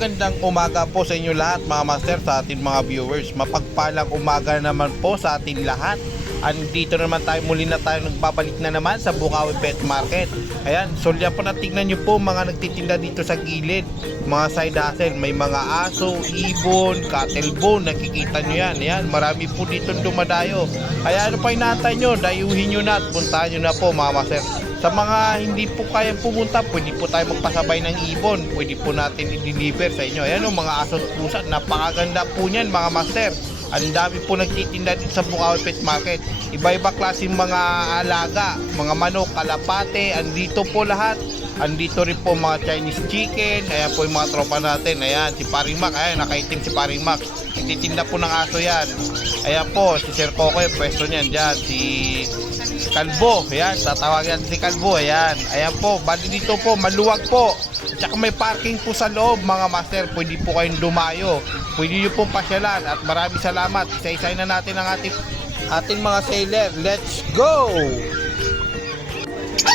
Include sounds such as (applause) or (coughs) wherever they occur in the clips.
Magandang umaga po sa inyo lahat mga master sa ating mga viewers. Mapagpalang umaga naman po sa ating lahat. Andito naman tayo muli na tayo nagbabalik na naman sa Bukawi Pet Market. Ayan, solya po na tingnan nyo po mga nagtitinda dito sa gilid. Mga side hustle, may mga aso, ibon, cattle bone, nakikita nyo yan. Ayan, marami po dito dumadayo. Kaya ano pa inaantay nyo, dayuhin nyo na at puntahan nyo na po mga master. Sa mga hindi po kayang pumunta, pwede po tayo magpasabay ng ibon. Pwede po natin i-deliver sa inyo. Ayan o, mga aso at pusa. Napakaganda po niyan mga master. Ang dami po nagtitinda dito sa Bukawi Pet Market. Iba-iba klaseng mga alaga, mga manok, kalapate, andito po lahat. Andito rin po mga Chinese chicken. Ayan po yung mga tropa natin. Ayan, si Paring Mac. Ayan, nakaitim si Paring Mac. Nagtitinda po ng aso yan. Ayan po, si Sir yung pwesto niyan dyan. Si Kalbo, ayan, tatawagan si Kalbo, ayan. Ayan po, bali dito po, maluwag po. Tsaka may parking po sa loob, mga master. Pwede po kayong dumayo. Pwede nyo pong pasyalan. At maraming salamat. Isa-isay na natin ang ating, ating mga sailor. Let's go!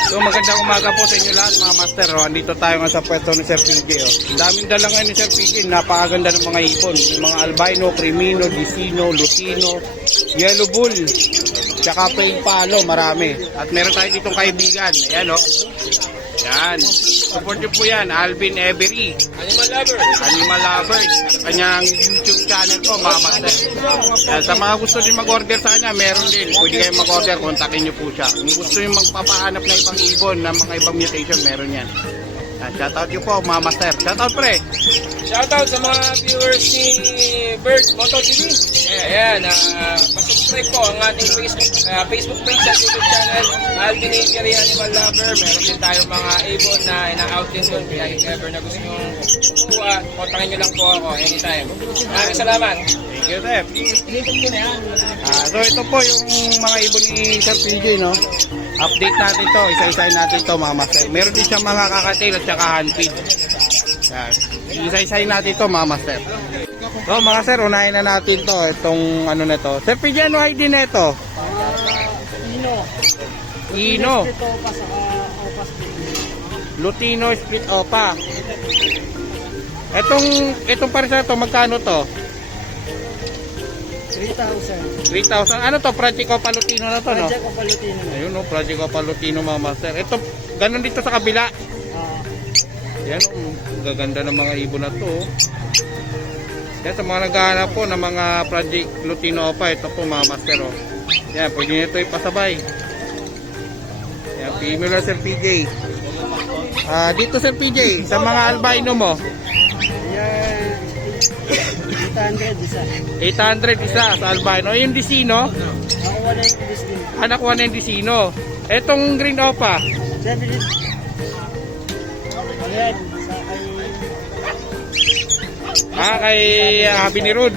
So magandang umaga po sa inyo lahat mga master. Oh, andito tayo nga sa pwesto ni Sir PG. Oh. Ang daming dala ngayon ni Sir PG. Napakaganda ng mga ibon. May mga albino, crimino, disino, lutino, yellow bull, tsaka pale palo, marami. At meron tayo ditong kaibigan. Ayan o. Oh. Yan. Support nyo po yan. Alvin Every. Animal lover. Animal Lovers. Kanyang YouTube channel po, mga master. Yan, sa mga gusto din mag-order sa kanya, meron din. Pwede kayong mag-order, kontakin nyo po siya. Kung gusto nyo magpapahanap na ibang ibon, na mga ibang mutation, meron yan. Yan, shoutout nyo po, mga master. Shoutout pre. Shoutout sa mga viewers ni Bird Moto TV. Ayan, uh, pasubscribe po ang ating Facebook, ah, Facebook page at YouTube channel. Alvin Avery Animal Lover. Meron din tayo mga ibon na ina-out din doon. Kaya if ever na gusto nyo kuha, kontakin nyo lang po ako anytime. Maraming salamat. Thank you, Sir. Ah, so ito po yung mga ibon ni Sir PJ, no? Update natin to, isa-isahin natin to mga master. Meron din siyang mga kakatail at saka handfeed. Yan. Isa-isahin natin to mga master. So mga sir, unahin na natin to, itong ano na to. Sir ano ID na ito? Ino. Ino. Lutino Split Opa. Etong, itong parisa to, magkano to? 3,000. 3,000. Ano to? Project Opa Lutino na to, no? Project of Palutino. Ayun, no? Project Opa Lutino mga master. Ito, ganun dito sa kabila. Ah, Yan, oh, gaganda ng mga ibon na to. oh. Yan, sa mga naghahanap po ng mga Project Lutino pa, ito po mga master. Oh. Yan, pwede nyo ito ipasabay. Yan, female na Sir PJ. Ah, dito Sir PJ, sa mga albino mo. 800 isa. 800 isa sa albino. Yung Disino, Nakuha na yung discount. anak ko na yung Disino. Etong Green Opa, 70. Ayan. Sa kay... ah, kay uh, Binirud.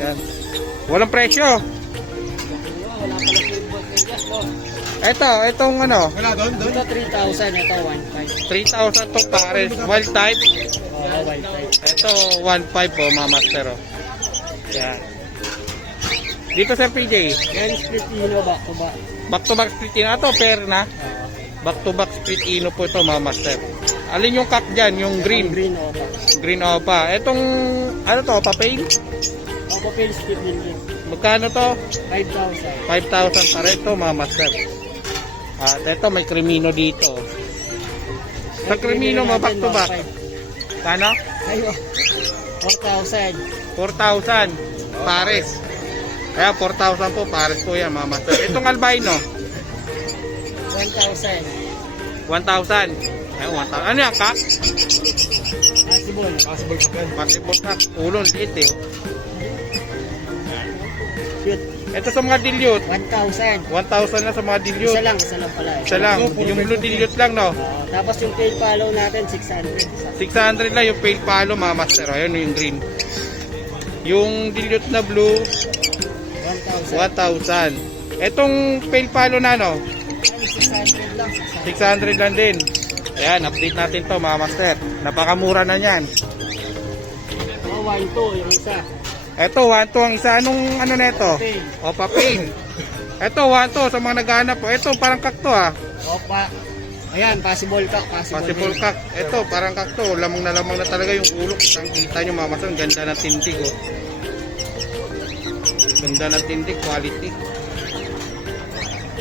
Yan. Walang presyo. Wala pala. Ito, itong ano, Ito 3,000. Ito 1,500. 3,000 to pares. Wild type. Oh. Ito, 1.5 po mga master. Oh. Yan. Dito Sir PJ, Yan split ino back to back. back to back split ino. Ito, pair na. Back to back split ino po ito mga master. Alin yung kak dyan? Yung green. Green opa. Green opa. Itong, ano to, papel? Opa pale split din din. Magkano to? 5,000. 5,000 pa rin ito mga master. At ito, may krimino dito. Sa krimino mo, back to back. Kano? Ayo. 4,000. 4,000 pares. Kaya 4,000 po pares po yan mga master. Itong albino, 1,000. 1,000. Ay, 1,000. Ano yan, kak? Possible. Possible pa Possible kak. Ulon, liit eh. Ito sa mga dilute. 1,000. 1,000 na sa mga Isa dilute. lang, isa lang pala. Isa lang. Yung blue dilute lang, no? Oo, tapos yung tail follow natin, 600. Isa. 600 lang yung pale palo mga master. Ayun yung green. Yung dilute na blue, 1,000. 1,000. Etong pale palo na, no? Ay, 600 lang. 600. 600 lang din. Ayan, update natin to mga master. Napakamura na yan. Oh, 1,2 yung isa. Ito, 1 to ang isa. Anong ano na ito? Tail. Opa pain. Ito, 1 to sa mga naghahanap po. Ito, parang kakto ah. Opa. Ayan, possible ka, possible. Possible kak. Ito, parang kak to. Lamang na lamang na talaga yung ulo. Ang kita nyo mga master. Ang ganda ng tindig oh. Ganda ng tindig. Quality.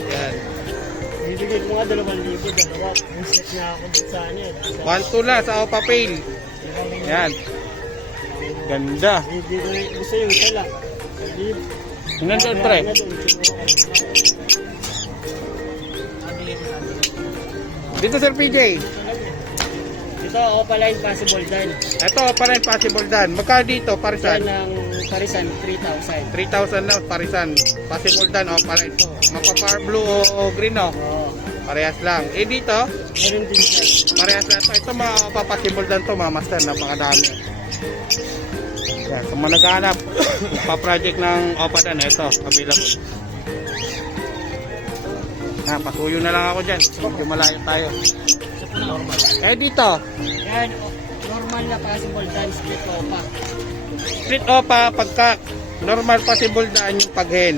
Yan. Bibigay ko nga dalawang libo, dalawa. Yung set na ako dito sa ano eh. One to la sa Opa Pail. Yan. Ganda. Gusto yung lang. Pre. Na doon, ko. Dito Sir PJ. Ito, Opaline possible din. Ito yung possible dan. Magkano dito? Parisan. ng Parisan, 3,000. 3,000 lang parisan. Possible dan o pala ito. Mapapar blue o green o. Oo. Parehas lang. Eh dito, Meron din siya. parehas lang ito. Ito mga papasible dan to mga master. Napakadami. Yan. Sa mga naghahanap, (coughs) pa-project ng Opadan, ito, available. Ah, pasuyo na lang ako dyan. Medyo malayo tayo. Eh dito, Yan, normal na possible din, split opa. split opa pagka normal possible daan yung paghen.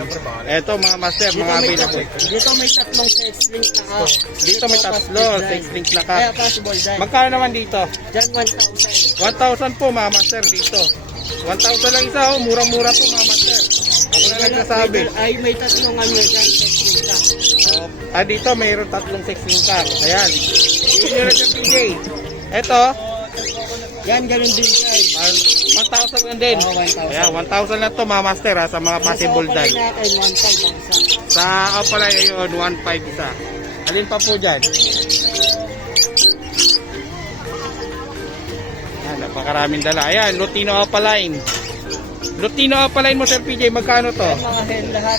Ito mga master, mga may, available. dito may tatlong sex link na ka. Dito may tatlo, sex link na ka. Kaya possible din. Magkano naman dito? Diyan 1,000. 1,000 po mga master dito. 1,000 lang isa oh, murang-mura po mga master. Ako na nagsasabi. Ay, may tatlong ano dyan. Oh, ah, dito mayroon tatlong sex link car. Ayan. Yun yung PJ. Ito, Yan, ganun din siya. eh. ah, 1,000 lang din. Oo, 1,000. Ayan, 1,000 lang to mga master ha, sa mga possible Sa dan. Opaline natin, 1,500 ang isa. Sa Opalay ayun, 1.5 isa. Alin pa po dyan? Napakaraming dala. Ayan, Lutino Opaline. Lutino Opaline mo, Sir PJ, magkano to? Mga hen lahat.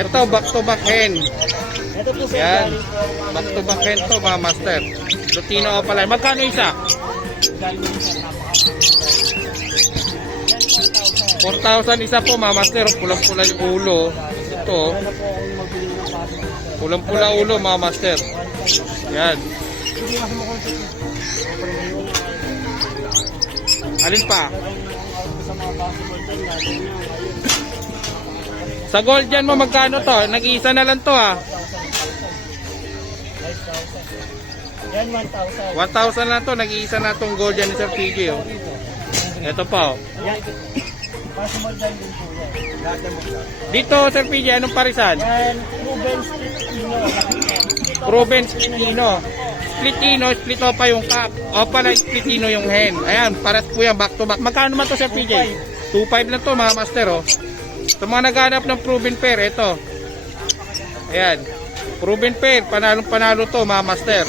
Ito, back to back hen. Ito po sir, Yan. galing po. Back to back hen to, mga master. Lutino Opaline. Magkano isa? Galing po sir, napaka- Yan, 4,000 4,000. isa po, mga master. Pulang-pula yung ulo. Ito, pulang-pula ulo, mga master. Yan. Hindi Alin pa? Sa gold dyan mo, magkano to? Nag-iisa na lang to ah. 5,000. Yan, 1,000. 1,000 lang to, nag-iisa na tong gold dyan ni Sir PJ oh. Ito pa oh. Yan, possible din din po yan. Dito Sir PJ, anong parisan? Yan, Ruben Street, Pino. Proven Splitino. Splitino, split pa yung cap. O pala Splitino yung hen. Ayan, pares po yan, back to back. Magkano man to Sir PJ? 2.5 lang to mga master oh. Sa mga naghanap ng proven pair, ito. Ayan. Proven pair, panalong panalo to mga master.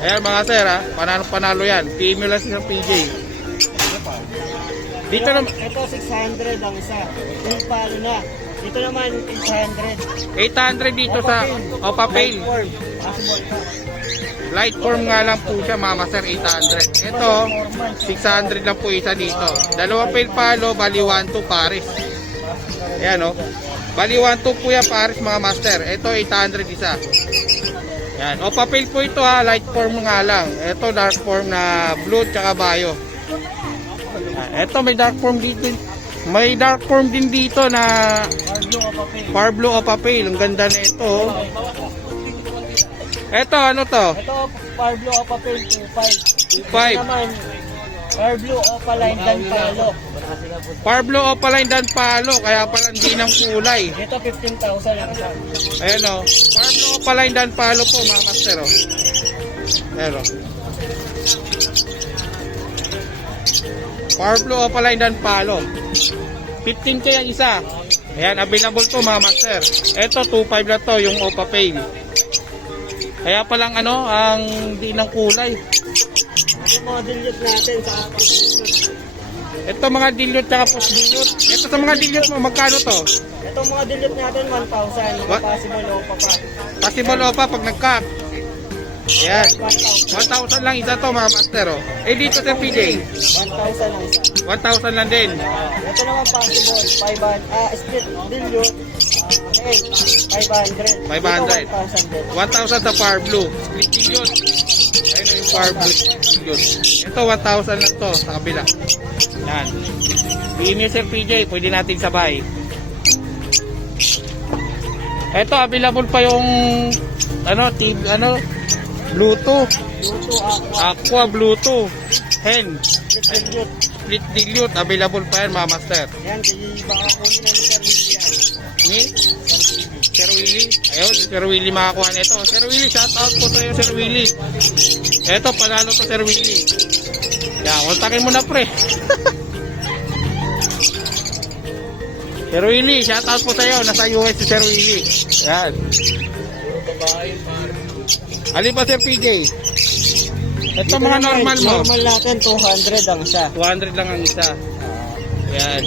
Ayan mga sir ha, panalong panalo yan. Female lang si Sir PJ. Dito naman, Ito 600 ang isa. Yung palo na. Dito naman 800. 800 dito sa Opa Pail. Form. Possible ka. Light form nga lang po siya, Mama Sir, 800. Ito, 600 lang po isa dito. Dalawa pail palo, bali 1 to Paris. Ayan o. Bali 1 to po yan Paris mga master. Ito, 800 isa. Yan. O papel po ito ha, light form nga lang. Ito, dark form na blue tsaka bio. Yan. Ito, may dark form dito. May dark form din dito na far blue o papel. Ang ganda na ito. Oh. Ito, ano to? Ito, Parblo o papel 2.5. 2.5. Ito naman, Parblo o paline dan palo. Far blue opaline dan palo, kaya pala hindi ng kulay. Ito 15,000 ang isa. Ayan o. Far blue opaline dan palo po mga master o. Ayan o. Far blue opaline dan palo. 15k ang isa. Ayan, available to mga master. Ito, 2.5 na to, yung Opa Pay. Kaya palang ano, ang di ng kulay. Ito mga dilute natin sa. Ito mga dilute tsaka post dilute. Ito sa mga dilute mo, magkano to? Ito mga dilute natin 1,000. Mga What? possible o pa pa. Possible o pa pag nag-cut. Ayan. 1,000. 1,000 lang isa to mga master oh. Eh dito sa PJ, 1,000 ang isa. 1,000 lang din. Ito naman possible, 500, ah, split dilute, eh, 500. 500. Ito 1,000 din. 1,000 sa Far Blue. Split yun. Ayun yung Far Blue. Yun. Ito 1,000 lang to sa kabila. Yan. Niyo Sir PJ, pwede natin sabay. Ito available pa yung ano, TV, ano, Bluetooth. Luto Aqua. Aqua Bluetooth. Hen. Split dilute. Split dilute. Available pa yan, mga master. Yan, kaya baka kunin na ni Sir William. Ni? Sir Willie. Ayun, si Sir Willie makakuha nito. Sir Willie, shout out po sa'yo, Sir Willie. Eto, panalo to, Sir Willie. Yan, kontakin mo na, pre. (laughs) Sir Willie, shout out po sa'yo. Nasa US si Sir Willie. Yan. Alin pa, Sir PJ? Ito Dito mga normal mo. Normal natin, 200 ang isa. 200 lang ang isa. Yan.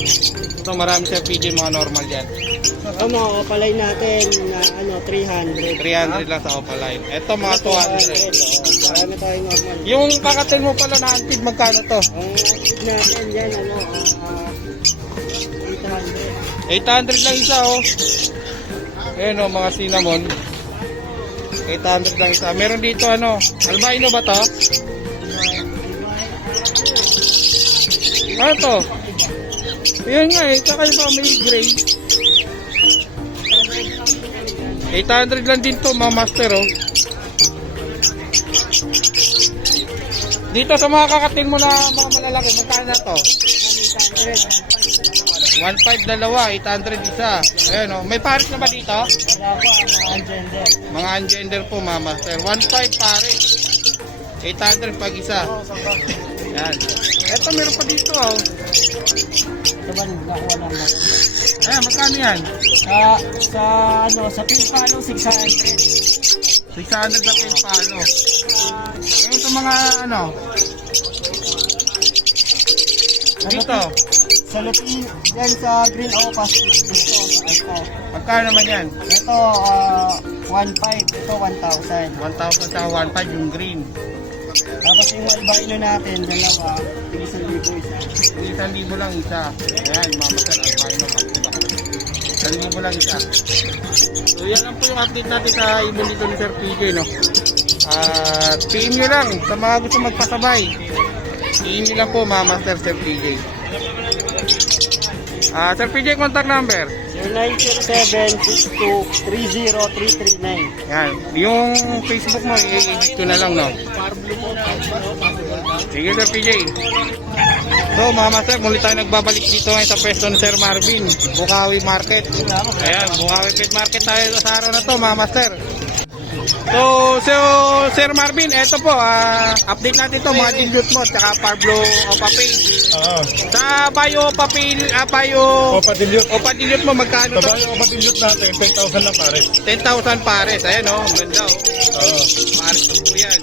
Ito marami Sir PJ mga normal yan. Ano, kapalay natin na ano, 300. 300 lang sa Opaline. Ito mga 200. oh. Marami tayong normal. Yung kakatil mo pala na antig, magkano to? Ang active natin yan, ano, ah, 800. 800 lang isa oh. Ayan oh, mga cinnamon. 800 lang isa. Meron dito ano, albino ba to? Ano to? Ayan nga eh, kakaiba may gray. 800 lang din to mga master oh. Dito sa mga kakatil mo na mga malalaki, magkano na to? 1.5 dalawa, 800 isa. Ayan oh. May pares na ba dito? Mga gender. Mga ungender po, mama sir. 1.5 pares. 800 pag isa. Yan. Eto, meron pa dito oh. Ito ba, nakuha lang natin. Ayan, magkano yan? Sa, sa, ano, sa Pilpalo, 600. 600 sa pin palo. Ayan ito mga ano. Dito. Sa Lupin, yan sa Green Opas, dito sa ito. Magkano naman yan? Ito, ah, 1.5. Ito, 1,000. 1,000 sa 1.5 yung green. Tapos yung albino natin, dalawa, isang libo isa. 1,000 lang isa. Ayan, mama sir, albino pa. 1,000 lang isa. So yan lang po yung update natin sa ibon dito ni Sir PJ, no? At PM nyo lang sa mga gusto magpasabay. PM nyo lang po, Mama Sir Sir PJ. Ah, Sir PJ, contact number. 0907-62-30339. Yan. Yung Facebook mo, ko na lang, no? Sige, Sir PJ. So, mga master, muli tayo nagbabalik dito ngayon sa pwesto Sir Marvin, Bukawi Market. Ayan, Bukawi Pet Market tayo sa araw na to, mga master. So, so Sir Marvin, eto po, ah, update natin to mga dilute mo, tsaka Pablo Opapil. Oo. Sa Bayo Opapil, ah, Bayo Opa dilute. Opadilute mo, magkano to? Babae opa dilute natin, 10,000 lang pare. 10,000 pares. Ayan oh, ang ganda oh. Oo. Pares po yan.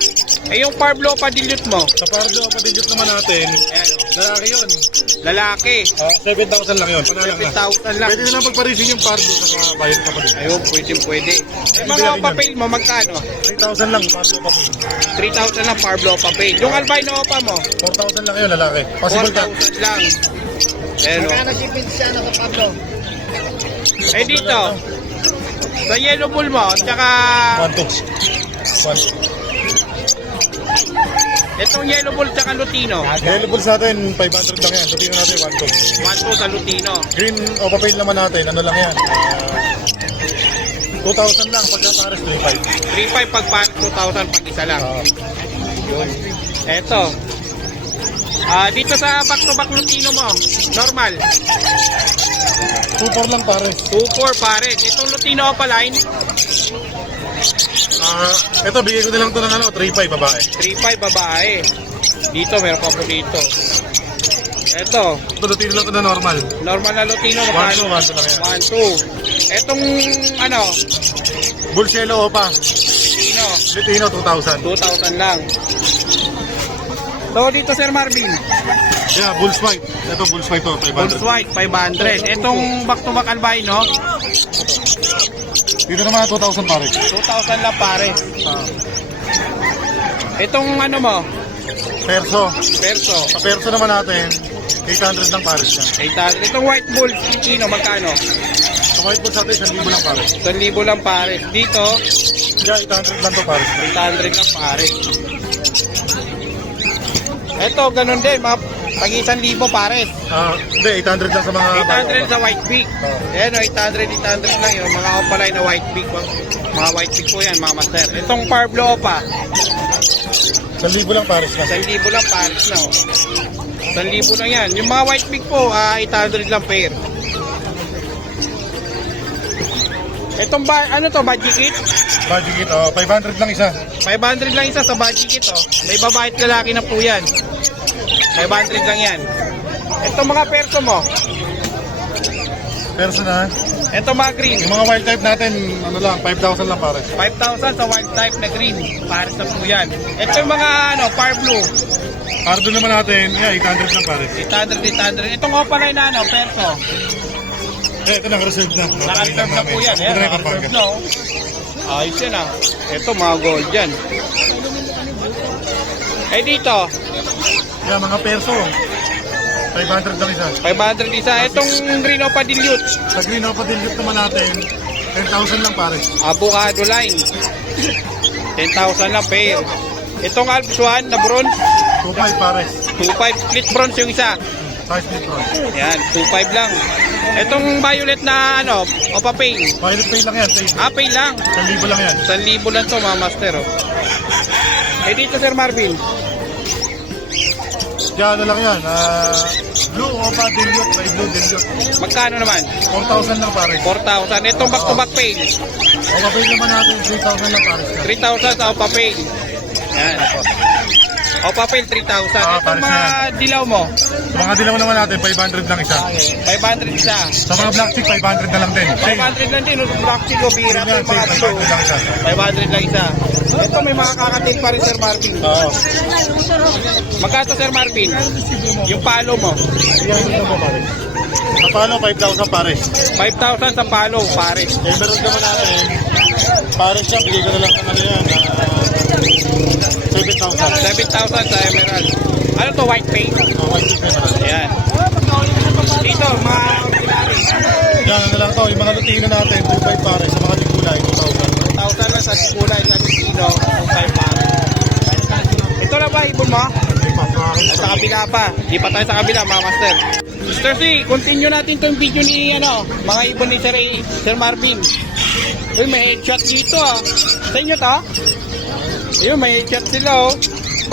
Eh yung Pablo Opadilute mo, Sa pardo dilute naman natin, ayan oh, lalaki yun. lalaki. Ah, 7,000 lang yun. Panalang na. 7,000 lang. Pwede na lang pagparisin yung pardo sa mga bayad kapatid. Ayun, pwede pwede. Eh mga papel mo, magkano? 3,000 lang, pardo opa po. 3,000 lang Pablo papel. Yung albino opa mo, 4,000 lang yun, lalaki. Possible ka. 4,000 lang. Ayan oh. nagipid siya na sa Pablo? Eh dito, sa yellow bull mo, tsaka 1, 2. 1. Itong yellow bull tsaka lutino. Available sa atin, 500 lang yan. Sabihin natin 1, 2. 1 sa lutino. Green opa pail naman natin, ano lang yan. Ah, 2,000 lang, pagka pares 3,500. 3,500 pag pa 2,000 pag isa lang. Ah, Yun. Eto. Ah, dito sa back to back lutino mo, normal. 2,400 lang pares. 2-4 pare. Itong lutino pa line, Ah, ito, bigay ko na lang to ng ano, 3,500 babae. 3-5 babae. Dito, meron pa po dito. Eto, Ito, lutino lang to na normal. normal na lutino, 1, 2, magkano? 1, 2 lang yan. 1-2. Etong, ano, Bulselo Opa, lutino, Lutino 2,000. 2,000 lang. So, dito Sir Marvin, Yeah, Bulls White. Ito, Bulls White to, Bulls 500. White, 500. Etong back to back albino, Dito naman 2,000 pare. 2,000 lang pare. Itong ano mo, Perso. perso, Sa perso naman natin, 800 lang pares yan. 800. Itong white bull, Filipino, magkano? Sa White Bulls natin, 1,000 lang pares. 1,000 lang pare. Dito, Yeah, 800 lang to pares. 800 lang pare. Ito, ganun din. Mga Tag 1,000 pares. Ah, hindi, 800 lang sa mga... 800 sa white beak. Ayan o, 800, 800 lang yun. Mga opaline na white beak. Mga white beak po yan, mga master. Itong Parblo Opa, 1,000 lang pares na. 1,000 lang pares na o. 1,000 lang yan. Yung mga white beak po, ah, 800 lang pair. Itong ba, ano to, budget kit? Budget kit, oh, 500 lang isa. 500 lang isa sa budget kit oh. May babae at lalaki na po yan. 500 lang yan. Itong mga perso mo, Personal. itong mga green, Yung mga wild type natin, ano lang, 5,000 lang pares. 5,000 sa wild type na green. Pares na po yan. Ito yung mga ano, far blue. Pardo naman natin, yeah, 800 lang pares. 800, 800. Itong opaline na ano, perso. Eh, ito naka-reserve na. Naka-reserve na po yan. Ito na yung naka-reserve na oh. Ayos yan ah. Ito mga gold yan. Eh dito, Yeah, mga perso. 500 lang isa. 500 isa. Itong green opa dilute. Sa Green Opa Dilute naman natin, 10,000 lang pares. Avocado line. 10,000 lang pair. Itong Alps 1 na bronze, 2,500 pares. 2.5 split bronze yung isa. Size split bronze. Yan, 2.5 lang. Itong violet na ano, Opa Pain. Violet pay lang yan, save. Ah, pay lang. 1,000 lang yan. 1,000 lang to mga master. Oh. Eh dito Sir Marvin, Diyan ano lang yan, ah, Blue Opa Dilute, may Blue Dilute. magkano naman? 4,000 lang pares. 4,000. Itong back to back pain, Opa pay naman natin, 3,000 lang pares. 3,000 sa Opa Pain. Yan. Opa Pain 3,000. Ah, Itong pares mga na dilaw mo, Sa mga dilaw naman natin, 500 lang isa. 500 isa. Sa mga black chick, 500 na lang din. Same. 500 lang din, yung black chico, bira Same yan, itong mga same, ito. 500 lang isa. 500 lang isa. Ito may mga kakatil pa rin Sir Marvin. Oo. Magkano Sir Marvin? Yung palo mo. 300 naman pares. Sa palo, 5,000 pares. 5,000 sa palo, pares. Eh, meron naman natin, pares siya, bigay ko na lang ng ano yan, ah, 7,000. 7,000 sa emerald. Ano to, white paint? Ah, one chick naman. Ayan. Dito, mga ordinary. Yan, ano lang to, yung mga lutino natin, 2,500 pares. Sa mga likulay, 2,000. 1,000 lang sa kulay, sa destino, 5 pares. Ito na ba, ibon mo? Ay, sa kabila pa. Di pa tayo sa kabila, mga master. Mr. C, continue natin tong video ni, ano, mga ibon ni Sir, A, Sir Marvin. Uy, may headshot dito, ah. Sa inyo to? Yun, may headshot sila, oh.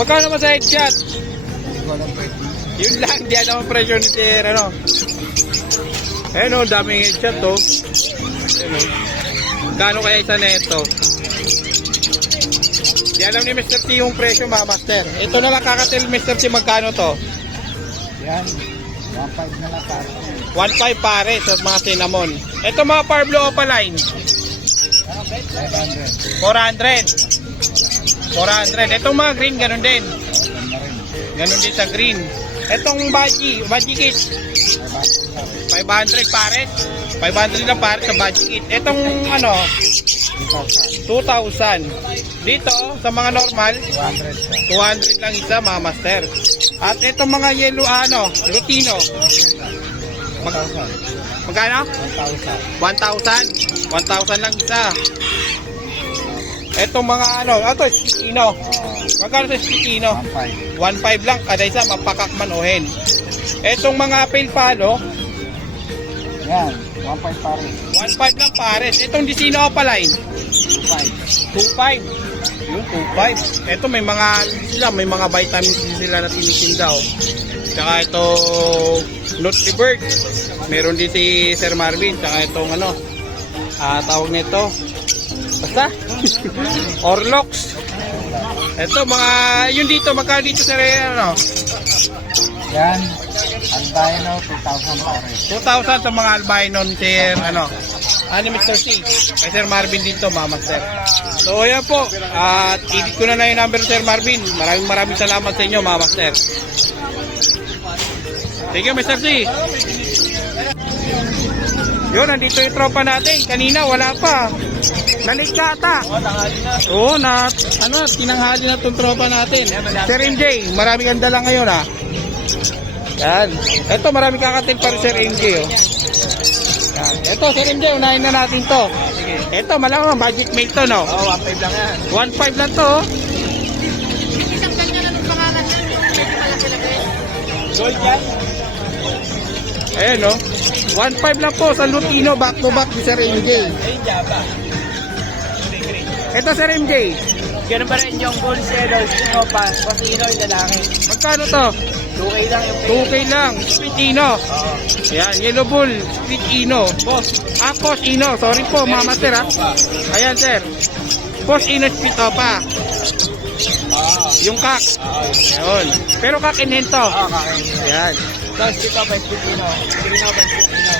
Magkano naman sa headshot? Yun lang, di alam ang presyo ni Sir, ano. Ayun, oh, daming headshot, oh. Ayun, oh. Magkano kaya isa na ito? Di alam ni Mr. T yung presyo, mga master. Ito na lang kakatil, Mr. T, magkano to? Yan. 1.5 na lang para. 1.5 pare sa mga cinnamon. Ito mga Parblo Opaline, 500. 400. 400. Itong mga green, ganun din. Ganun din sa green. Itong baji, baji kit, 500 pare. 500 lang pare sa baji kit. Itong ano, 2,000. Dito, sa mga normal, 200 siya. 200 lang isa, mga master. At itong mga yellow, ano, lutino. Mag, 1,000. magkano? 1,000. 1,000. 1,000 lang isa. Etong mga ano, ato, skitino. Magkano sa skitino? 1.5. 1,500 lang kada isa, mapakakman o hen. Etong mga apel palo, Yan. 1.5 pa rin. 1,500 lang pares. Etong disino opaline, 2.5. 2,500. Yung 2,500. Eto may mga, sila, may mga vitamins din sila na tinitinda oh. Tsaka ito, Nutribird. Meron din si Sir Marvin. Tsaka itong ano, ah, tawag nito, basta, Orlox. Ito mga, yun dito, magkano dito sa ano, Yan. Albino, 2,000 pa rin. 2,000 sa mga albino Sir, ano, ano Mr. C, kay Sir Marvin dito, Mama Sir. So, yan po, at edit ko na na yung number ni Sir Marvin. Maraming maraming salamat sa inyo, Mama Sir. Thank you, Mr. C. Yun, nandito yung tropa natin. Kanina, wala pa. Naligkata. Oo, na, ano, tinanghali na itong tropa natin. Sir MJ, maraming ganda lang ngayon, ah. Yan. Ito, marami kakatil pa rin Sir MJ, oh. Yan. Ito, Sir MJ, unahin na natin to. Ito, malamang budget mate to, no? Oo, 1.5 lang yan. 1.5 lang to, oh. Gold yan. Ayan, no? 1.5 lang po sa Lutino, back to back ni Sir MJ. Ayun, Java. Ito, Sir MJ. Ganun pa rin yung gold sellers, yung pa, pasino yung lalaki. Magkano to? 2K lang yung 2K lang, split ino. Oo. Ayan, yellow bull, split ino. Boss, Ah, post ino. Sorry po, mama sir, ha? Ayan, sir. Post ino split pa. ah, Yung kak. ah, Ayun. Pero kak inhento. ah, kakain. Ayan. Tapos dito pa, Filipino. Filipino pa, Filipino.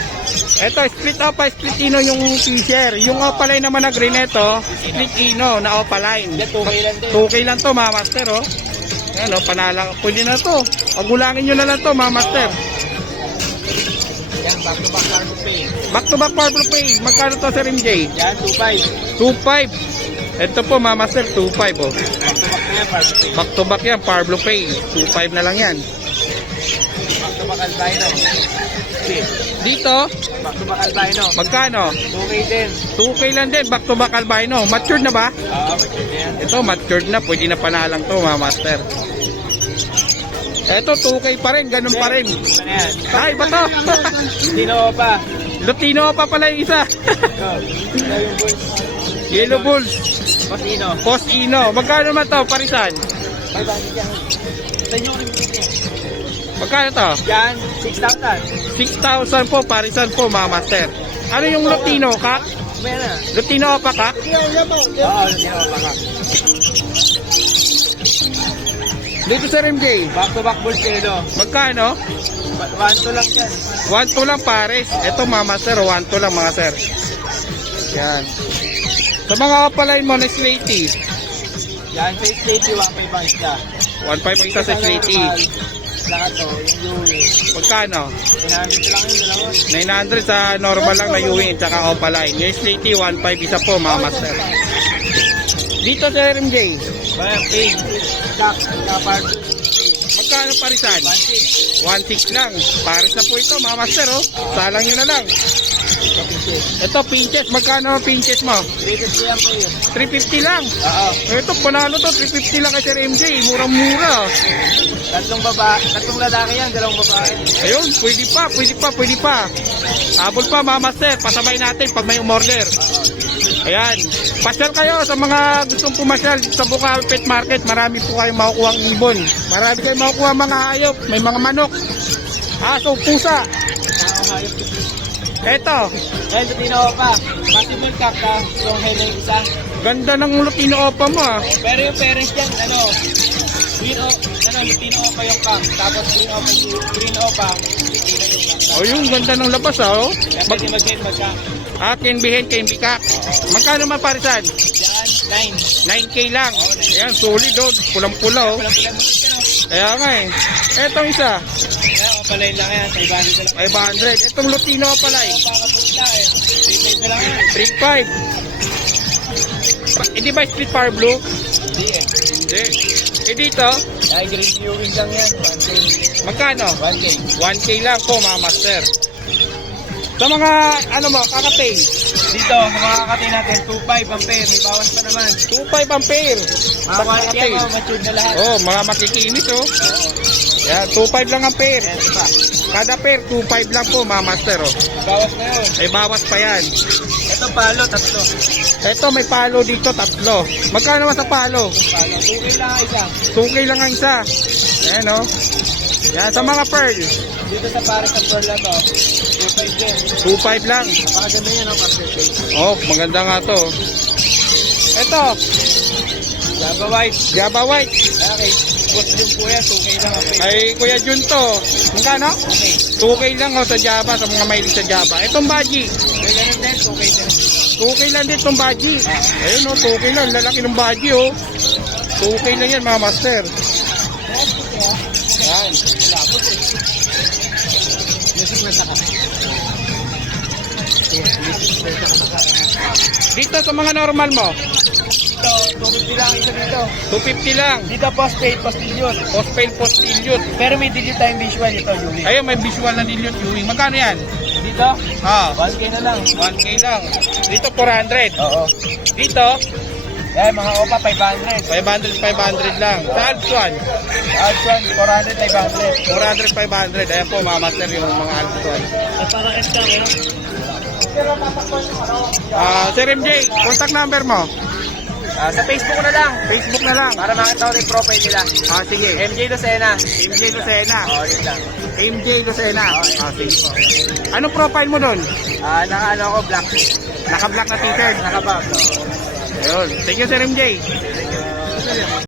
Ito, split opa, split ino yung t-shirt. Yung opaline naman na green ito, split ino na opaline. Yan, 2K lang din. 2K lang to, mga master, oh. Ayan, oh, panalang. Pwede na to. Pagulangin nyo na lang to, mga master. Yan, back to back pay. Back to back Pablo Pay. Magkano to, Sir MJ? Yan, 2.5. 2.5. Ito po, mga master, 2.5, oh. Back to back yan, to Pablo Pay. 2.5 na lang yan. Albino. Okay. Dito, Back to back albino. magkano? 2K din. 2K lang din, back to back albino. Matured na ba? Oo, maganda yan. Ito, matured na. Pwede na panalang to, mga master. Ito, 2K pa rin. Ganun pa rin. Ay, ba to? Sino pa? Lutino pa pala yung isa. Yellow Bulls. Pasino. Post Ino. Magkano naman to, parisan? 500 yan. Sa inyo rin. Magkano to? Yan, 6,000. 6,000 po, parisan po, mga master. Ano yung Lutino, kak? May na. Lutino pa, kak? Oo, hindi ako baka. Dito sa MJ. Back to back Bulselo. Magkano? One to lang yan. 1-2 lang pares. Ito mga master, 1-2 lang mga sir. Yan. Sa mga kapalay mo na slaty, Yan, sa Slaty, 1 bang isda. 1.5 ang isa sa slaty. Lahat to, yung Yui. Magkano? 900 lang yun, dalawa. 900 sa normal lang na Ewing at saka opaline. Yung slaty, 1.5 isa po mga master. Dito sa RMJ, Bayan, pain. Stock, na-part. Magkano parisan? 1.6. 1.6 lang. Pares na po ito mga master oh. Salang nyo na lang. Ito pinches, magkano ang pinches mo? 350 yan po yun. 350 lang. Oo. Ito, panalo to, 350 lang kay Sir MJ. Murang-mura. Tatlong baba, tatlong lalaki yan, dalawang babae. Ayun, pwede pa, pwede pa, pwede pa. Habol pa, mga master. Pasabay natin pag may umorder. Ayan. Pasyal kayo sa mga gustong pumasyal sa Bukawi Pet Market. Marami po kayong makukuha ang ibon. Marami kayong makukuha mga hayop. May mga manok. Aso, pusa. Nakakahayop ko. Eto, Ngayon, sa tinawa pa. Possible yung head yung isa. ganda ng Lutino Opa mo ah. Pero yung parents yan, ano, green o, ano, Lutino Opa yung kak. Tapos green Opa, green Opa, Lutino yung kak. O yung ganda ng labas ah. Oh. Yan, Mag pwede mag-get magka. ah, bihin kay Bika. Magkano man parisan? Yan, 9. 9K lang. Ayan, solid oh. Pulang-pula oh. Kaya nga eh. Etong isa, Kaya, kapalay lang yan, sa ibang ito lang. 500. Etong Lutino pala eh. Baka punta eh. 3 lang yan. 3.5. Pa- Hindi ba split power blue? Hindi eh. Hindi. Eh dito, Ay, green viewing lang yan. 1K. magkano? 1K. 1K lang po mga master. Sa mga, ano mo, kakapay, Dito, makakatay natin 2.5 ang pair. May bawas pa naman. 2.5 ang pair. Mga quality yan, oh, matured na lahat. Oh, mga makikinis oh. Yan, 2.5 lang ang pair. Meron pa. Kada pair, 2.5 lang po mga master oh. Bawas na yun. May bawas pa yan. Ito palo, tatlo. Ito, may palo dito, tatlo. Magkano ba sa palo? Palo. 2K lang ang isa. 2K lang ang isa. Ayan oh. Yan, sa mga pearl, Dito sa pare sa pearl na to, 2.5 din. 2.5 lang. Napakaganda yan, oh, percentage. Oh, maganda nga to. Ito, Java White. Java White. Okay. Boss yung po yan, 2K lang ang pair. Kay Kuya Jun to. Magkano? Okay. 2K lang oh, sa Java, sa mga mahilig sa Java. Itong Baji. May ganun din, 2K din. 2K lang din itong Baji. Ayun oh, 2K lang. Lalaki ng Baji oh. 2K lang yan mga master. Dito sa mga normal mo, Ito, 250 lang ang isa dito. 250 lang. Dito postpaid, postilyon. Postpaid, post dilute. Pero may digit tayong visual ito, Julie. Ayun, may visual na dilute viewing. Magkano yan? Dito, Ah, 1K na lang. 1K lang. Dito 400. Oo. Dito, Eh, mga opa, 500. 500, 500 lang. Sa Alps 1, Alps 1, 400, 500. 400, 500. Ayan po mga master yung mga Alps 1. parang extra kayo? Ah, Sir MJ, contact number mo. Ah, sa Facebook na lang. Facebook na lang. Para makita ko yung profile nila. Ah, sige. MJ Lucena. MJ Lucena. Oo, yun lang. MJ Lucena. Okay. Ah, sige po. Anong profile mo doon? Ah, naka ano ako, black. Naka-black na t-shirt. Naka-bag. Ayun. Thank you, Sir MJ.